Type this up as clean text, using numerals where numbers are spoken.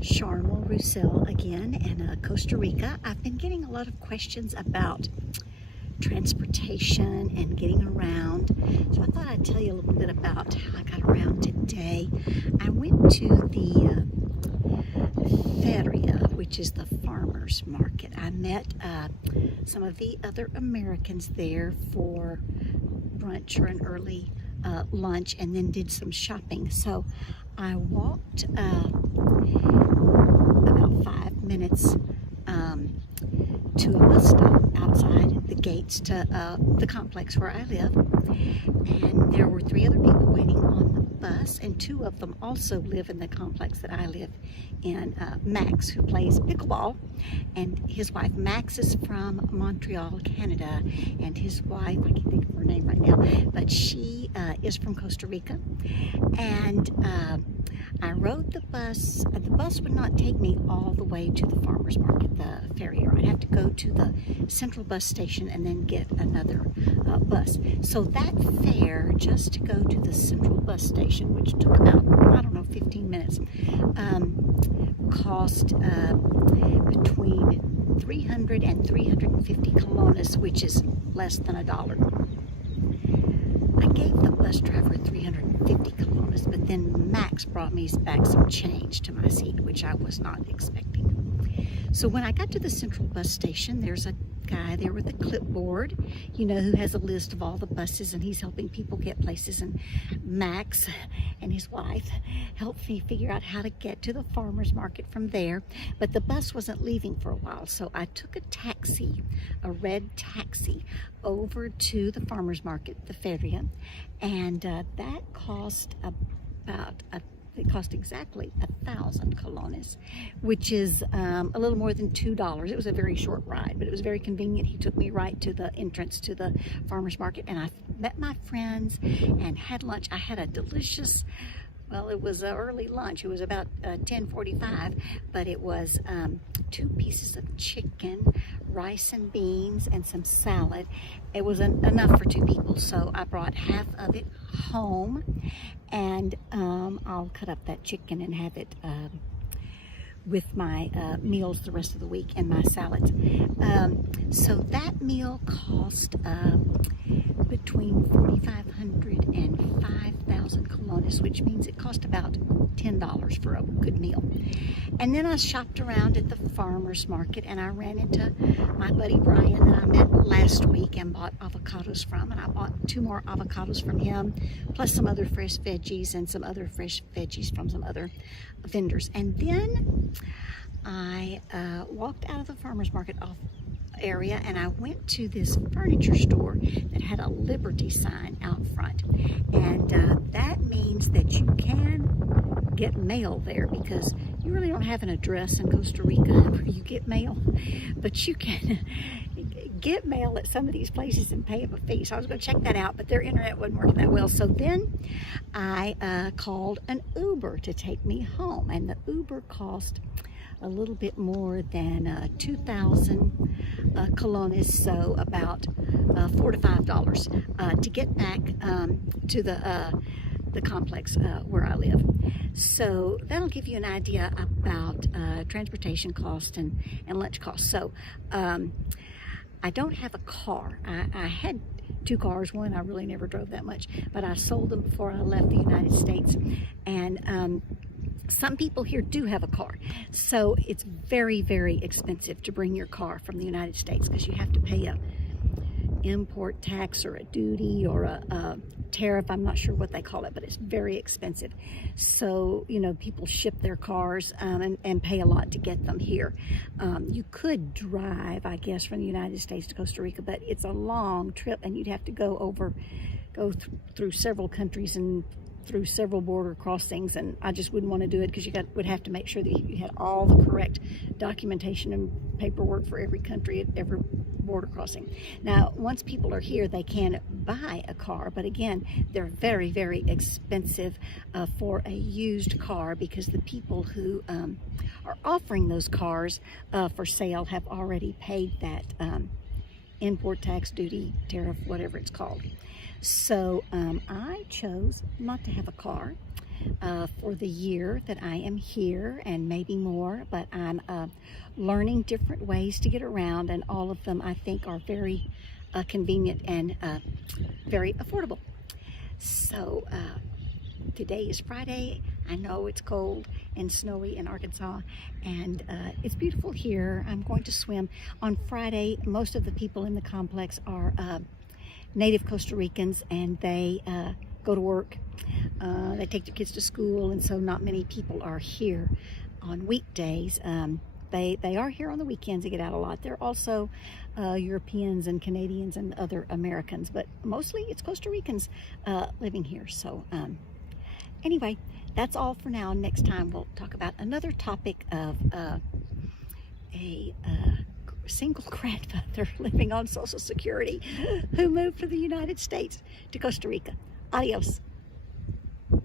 Charmel Roussel again in Costa Rica. I've been getting a lot of questions about transportation and getting around, so I thought I'd tell you a little bit about how I got around today. I went to the feria, which is the farmers market. I met some of the other Americans there for brunch or an early lunch, and then did some shopping. So I walked about 5 minutes to a bus stop outside the gates to the complex where I live, and there were 3 other people waiting on the bus, and 2 of them also live in the complex that I live in. Max, who plays pickleball, and his wife. Max is from Montreal, Canada, and his wife, I can't think of her name right now, but she is from Costa Rica. And I rode the bus. The bus would not take me all the way to the farmers market, the ferry. I'd have to go to the central bus station and then get another bus. So that fare just to go to the central bus station, which took about, I don't know, 15 minutes, cost between 300 and 350 colones, which is less than $1. I gave the bus driver 350 colones, but then Max brought me back some change to my seat, which I was not expecting. So when I got to the central bus station, there's a guy there with a clipboard, you know, who has a list of all the buses, and he's helping people get places. And Max and his wife helped me figure out how to get to the farmers market from there. But the bus wasn't leaving for a while, so I took a taxi, a red taxi, over to the farmers market, the feria, and that cost it cost exactly 1,000 colones, which is a little more than $2. It was a very short ride, but it was very convenient. He took me right to the entrance to the farmers market, and I met my friends and had lunch. I had a delicious, well, it was an early lunch. It was about 10:45, but it was 2 pieces of chicken, rice and beans, and some salad. It was enough for 2 people, so I brought half of it home, and I'll cut up that chicken and have it with my meals the rest of the week and my salads. So that meal cost between 4,500 and 5,000 colones, which means it cost about $10 for a good meal. And then I shopped around at the farmers market, and I ran into my buddy Brian that I met last week and bought avocados from, and I bought 2 more avocados from him, plus some other fresh veggies and some other fresh veggies from some other vendors. And then I walked out of the farmers market area, and I went to this furniture store that had a Liberty sign out front, and that means that you can get mail there, because you really don't have an address in Costa Rica where you get mail, but you can get mail at some of these places and pay them a fee. So I was going to check that out, but their internet wasn't working that well. So then I called an Uber to take me home, and the Uber cost a little bit more than 2,000 colones, so about $4 to $5 to get back to the complex where I live. So that'll give you an idea about transportation cost and lunch costs. So I don't have a car. I had 2 cars. One I really never drove that much, but I sold them before I left the United States. And some people here do have a car, so it's very, very expensive to bring your car from the United States, because you have to pay a import tax or a duty or a tariff. I'm not sure what they call it, but it's very expensive. So, you know, people ship their cars and pay a lot to get them here. You could drive, I guess, from the United States to Costa Rica, but it's a long trip, and you'd have to go through several countries and through several border crossings, and I just wouldn't want to do it, because you would have to make sure that you had all the correct documentation and paperwork for every country at every border crossing. Now, once people are here, they can buy a car, but again, they're very, very expensive for a used car, because the people who are offering those cars for sale have already paid that import tax, duty, tariff, whatever it's called. So I chose not to have a car. for the year that I am here, and maybe more, but I'm learning different ways to get around, and all of them I think are very convenient and very affordable. So today is Friday. I know it's cold and snowy in Arkansas, and it's beautiful here. I'm going to swim. On Friday, most of the people in the complex are native Costa Ricans, and they go to work. They take their kids to school, and so not many people are here on weekdays. They are here on the weekends to get out a lot. They're also Europeans and Canadians and other Americans, but mostly it's Costa Ricans living here. So anyway, that's all for now. Next time we'll talk about another topic of a single grandmother living on Social Security who moved from the United States to Costa Rica. Adios.